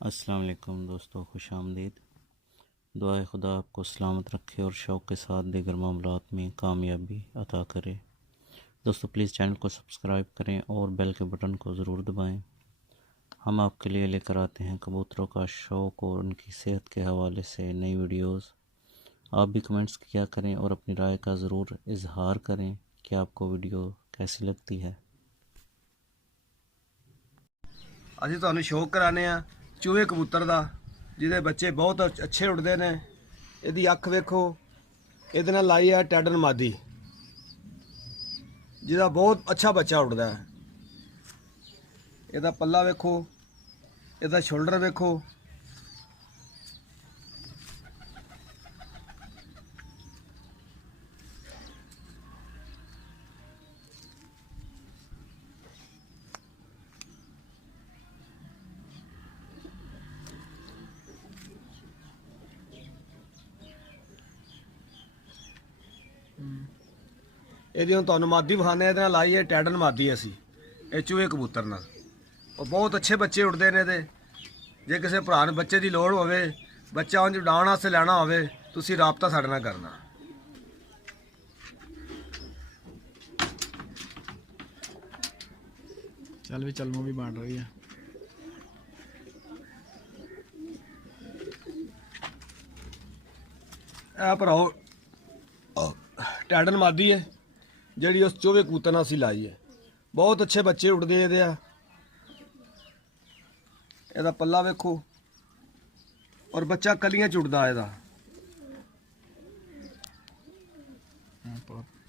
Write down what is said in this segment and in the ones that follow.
अस्सलाम वालेकुम दोस्तों, खुश आमदीद। दुआए खुदा आपको सलामत रखे और शौक़ के साथ दीगर मामलात में कामयाबी अता करे। दोस्तों प्लीज़ चैनल को सब्सक्राइब करें और बेल के बटन को ज़रूर दबाएं। हम आपके लिए लेकर आते हैं कबूतरों का शौक़ और उनकी सेहत के हवाले से नई वीडियोस। आप भी कमेंट्स किया करें और अपनी राय का ज़रूर इजहार करें कि आपको वीडियो कैसी लगती है। ਅਸੀਂ ਤੁਹਾਨੂੰ ਸ਼ੌਕ ਕਰਾਣੇ ਆ ਚੂਹੇ ਕਬੂਤਰ ਦਾ, ਜਿਹਦੇ ਬੱਚੇ ਬਹੁਤ ਅੱਛੇ ਉੱਡਦੇ ਨੇ। ਇਹਦੀ ਅੱਖ ਵੇਖੋ, ਇਹਦੇ ਨਾਲ ਲਾਈ ਆ ਟੈਡਨ ਮਾਦੀ, ਜਿਹਦਾ ਬਹੁਤ ਅੱਛਾ ਬੱਚਾ ਉੱਡਦਾ ਹੈ। ਇਹਦਾ ਪੱਲਾ ਵੇਖੋ, ਇਹਦਾ ਸ਼ੋਲਡਰ ਵੇਖੋ। ਇਹਦੀ ਹੁਣ ਤੁਹਾਨੂੰ ਮਾਦੀ ਵਿਖਾਉਂਦੇ ਆ। ਇਹਦੇ ਨਾਲ ਲਾਈ ਹੈ ਟੈਡਨ ਮਾਦੀ ਅਸੀਂ, ਇਹ ਚੂਹੇ ਕਬੂਤਰ ਨਾਲ। ਉਹ ਬਹੁਤ ਅੱਛੇ ਬੱਚੇ ਉੱਡਦੇ ਨੇ ਇਹਦੇ। ਜੇ ਕਿਸੇ ਭਰਾ ਨੂੰ ਬੱਚੇ ਦੀ ਲੋੜ ਹੋਵੇ, ਬੱਚਾ ਉਂਝ ਉਡਾਉਣ ਵਾਸਤੇ ਲੈਣਾ ਹੋਵੇ, ਤੁਸੀਂ ਰਾਬਤਾ ਸਾਡੇ ਨਾਲ ਕਰਨਾ। ਚੱਲ ਵੀ ਚੱਲ ਮੂਵੀ ਬਣ ਰਹੀ ਹੈ। ਇਹ ਭਰਾਓ ਟੈਡਨ ਮਾਦੀ ਹੈ, ਜਿਹੜੀ ਉਸ ਚੂਹੇ ਕਬੂਤਰ ਨਾਲ ਅਸੀਂ ਲਾਈ ਹੈ। ਬਹੁਤ ਅੱਛੇ ਬੱਚੇ ਉੱਡਦੇ ਇਹਦੇ ਆ। ਇਹਦਾ ਪੱਲਾ ਵੇਖੋ, ਔਰ ਬੱਚਾ ਕਲੀਆਂ ਚ ਉੱਡਦਾ ਇਹਦਾ।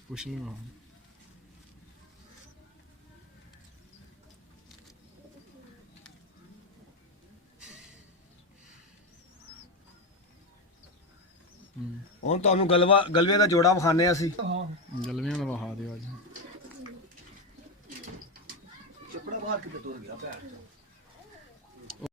ਪੁੱਛ ਲਓ। ਹੁਣ ਤੁਹਾਨੂੰ ਗਲਵੇ ਦਾ ਜੋੜਾ ਵਿਖਾਣੇ ਆ ਅਸੀਂ। ਗਲਵਿਆਂ ਦਾ ਵਹਾ ਦਿਓ ਅੱਜ। ਚੱਪੜਾ ਬਾਹਰ ਕਿਤੇ ਤੁਰ ਗਿਆ ਭੈਣ।